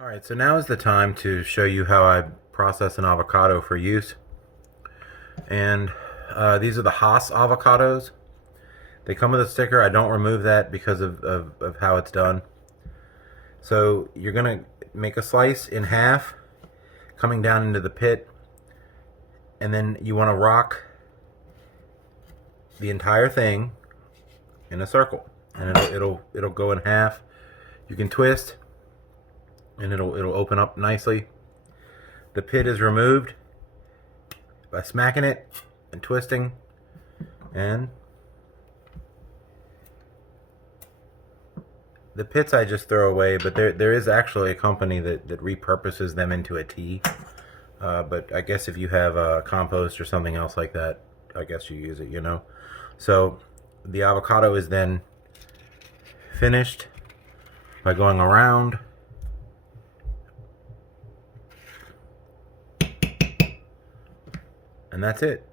Alright, so now is the time to show you how I process an avocado for use. And these are the Haas avocados. They come with a sticker. I don't remove that because of how it's done. So you're going to make a slice in half, coming down into the pit. And then you want to rock the entire thing in a circle. And it'll go in half. You can twist and it'll open up nicely. The pit is removed by smacking it and twisting, and the pits I just throw away, but there is actually a company that repurposes them into a tea. But I guess if you have compost or something else like that, I guess you use it, you know. So the avocado is then finished by going around. And that's it.